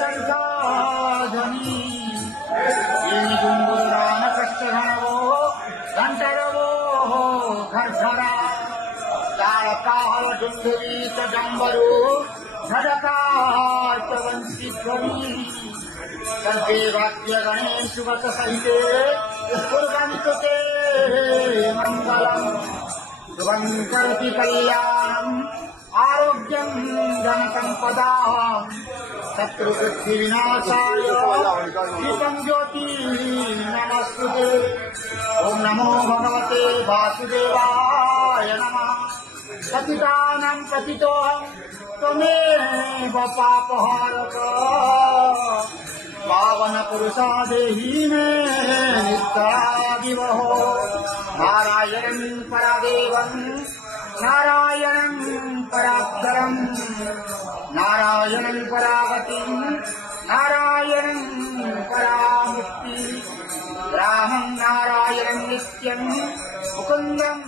సంసాధని ఏమి దుంగురు రామకృష్ణ గణవో గంటరవో ఘర్షణ తాళకాల దుందురీత డంబరు ధడకాచవంశిధ్వని కంటే వాక్య గణేషు వత సహితే స్ఫుర్వంతు తే మంగళం శుభంకరతి కళ్యాణం ఆరోగ్యం ధన సంపదా శత్రుబుద్ధి వినాశాయ దీపం జ్యోతి నమస్తుతే ఓం నమో భగవతే వాసుదేవాయ నమః పతితానాం పతితోహం త్వమేవ పాపహారక पावन पुरुषा देहि मे नित्यादिवहो नारायणं परादेवं नारायणं परात्परं नारायणं परागतिं नारायणं परामुक्ति रामं नारायणं नित्यं मुकुन्दम्